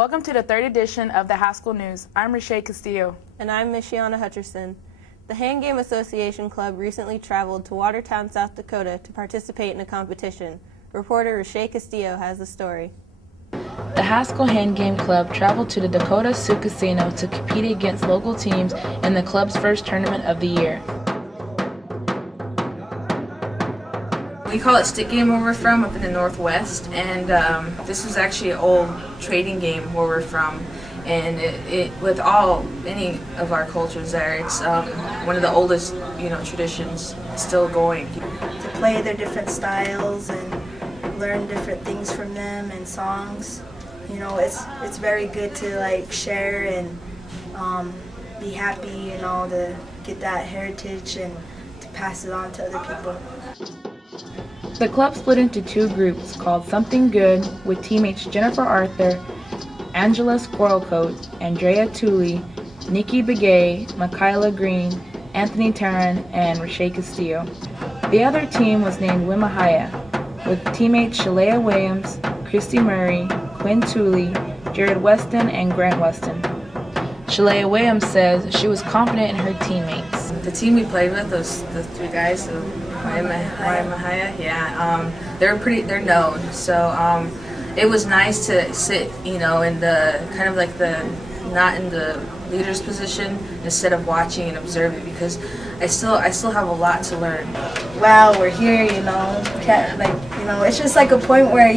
Welcome to the third edition of the Haskell News. I'm Rashay Castillo. And I'm Michiana Hutcherson. The Handgame Association Club recently traveled to Watertown, South Dakota to participate in a competition. Reporter Rashay Castillo has the story. The Haskell Handgame Club traveled to the Dakota Sioux Casino to compete against local teams in the club's first tournament of the year. We call it stick game where we're from, up in the Northwest, and this is actually an old trading game where we're from, and it with any of our cultures there, it's one of the oldest traditions still going. To play their different styles and learn different things from them and songs, it's very good to share and be happy to get that heritage and to pass it on to other people. The club split into two groups called Something Good with teammates Jennifer Arthur, Angela Squirrelcoat, Andrea Tooley, Nikki Begay, Michaela Green, Anthony Tarrant, and Rashay Castillo. The other team was named Wimahaya with teammates Shalea Williams, Christy Murray, Quinn Tooley, Jared Weston, and Grant Weston. Shalea Williams says she was confident in her teammates. The team we played with, the three guys, they're known. So it was nice to sit, in the kind of not in the leader's position instead of watching and observing, because I still have a lot to learn. Wow, we're here, it's just like a point where,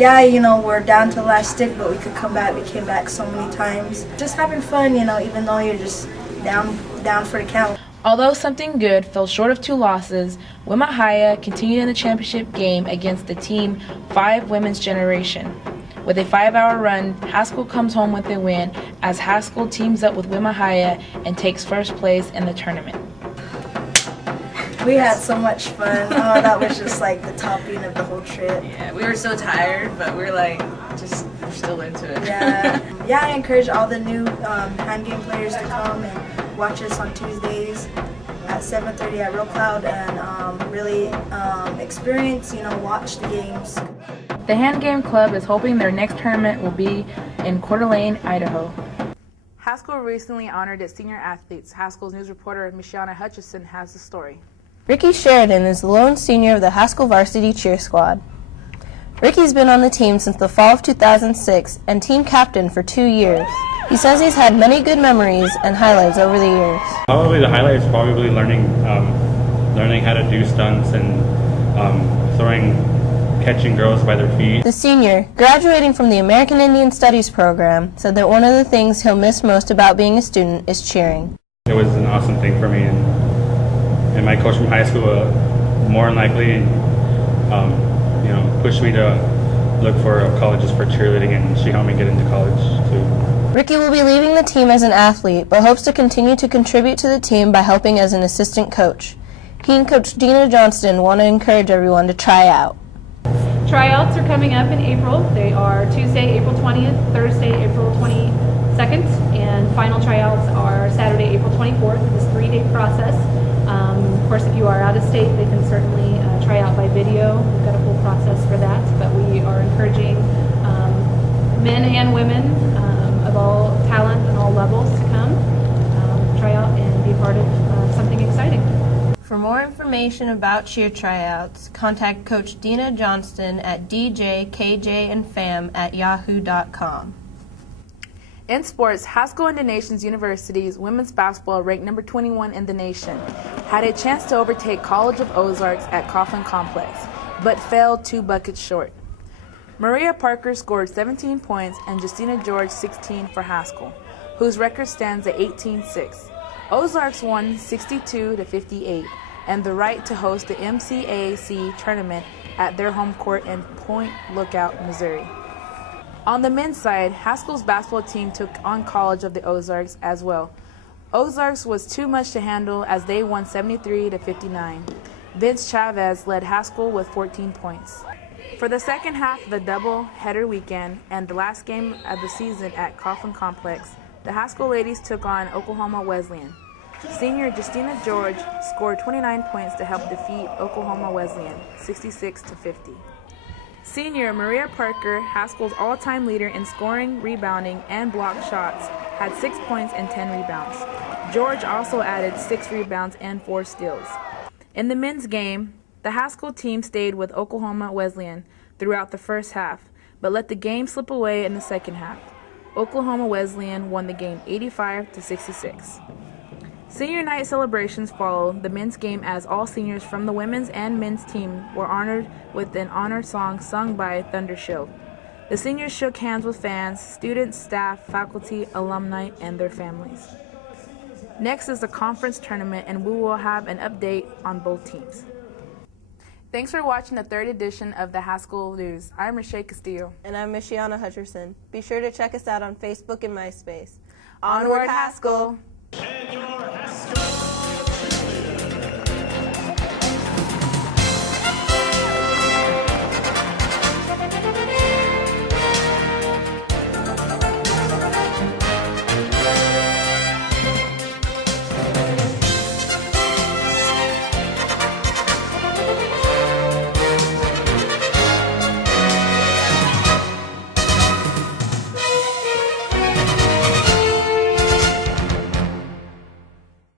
we're down to the last stick, but we could come back. We came back so many times. Just having fun, even though you're just down for the count. Although Something Good fell short of 2 losses, Wimahaya continued in the championship game against the Team 5 Women's Generation. With a 5-hour run, Haskell comes home with a win as Haskell teams up with Wimahaya and takes first place in the tournament. We had so much fun. Oh, that was just the topping of the whole trip. Yeah, we were so tired, but we're still into it. Yeah, I encourage all the new Handgame players to come and watch us on Tuesdays at 7:30 at Real Cloud and really experience, watch the games. The Handgame Club is hoping their next tournament will be in Coeur d'Alene, Idaho. Haskell recently honored its senior athletes. Haskell's news reporter Michiana Hutcherson has the story. Ricky Sheridan is the lone senior of the Haskell varsity cheer squad. Ricky's been on the team since the fall of 2006 and team captain for 2 years. He says he's had many good memories and highlights over the years. Probably the highlight is probably learning how to do stunts and catching girls by their feet. The senior, graduating from the American Indian Studies program, said that one of the things he'll miss most about being a student is cheering. It was an awesome thing for me, and my coach from high school more than likely pushed me to look for colleges for cheerleading, and she helped me get into college too. Ricky will be leaving the team as an athlete, but hopes to continue to contribute to the team by helping as an assistant coach. He and Coach Dina Johnston want to encourage everyone to try out. Tryouts are coming up in April. They are Tuesday, April 20th, Thursday, April 22nd, and final tryouts are Saturday, April 24th. It's a 3-day process. Of course, if you are out of state, they can certainly try out by video. We've got a full process for that, but we are encouraging men and women of all talent and all levels to come, try out and be a part of something exciting. For more information about cheer tryouts, contact Coach Dina Johnston at djkjandfam@yahoo.com. In sports, Haskell Indian Nations University's women's basketball, ranked number 21 in the nation, had a chance to overtake College of Ozarks at Coughlin Complex, but fell 2 buckets short. Maria Parker scored 17 points and Justina George 16 for Haskell, whose record stands at 18-6. Ozarks won 62-58 and the right to host the MCAC tournament at their home court in Point Lookout, Missouri. On the men's side, Haskell's basketball team took on College of the Ozarks as well. Ozarks was too much to handle as they won 73-59. Vince Chavez led Haskell with 14 points. For the second half of the double-header weekend and the last game of the season at Coughlin Complex, the Haskell ladies took on Oklahoma Wesleyen. Senior Justina George scored 29 points to help defeat Oklahoma Wesleyen 66-50. Senior Maria Parker, Haskell's all-time leader in scoring, rebounding, and blocked shots, had 6 points and 10 rebounds. George also added 6 rebounds and 4 steals. In the men's game, the Haskell team stayed with Oklahoma Wesleyen throughout the first half, but let the game slip away in the second half. Oklahoma Wesleyen won the game 85-66. Senior night celebrations followed the men's game as all seniors from the women's and men's team were honored with an honor song sung by Thundershield. The seniors shook hands with fans, students, staff, faculty, alumni, and their families. Next is the conference tournament, and we will have an update on both teams. Thanks for watching the 3rd edition of the Haskell News. I'm Rashay Castillo. And I'm Michiana Hutcherson. Be sure to check us out on Facebook and MySpace. Onward, Haskell! And your Haskell!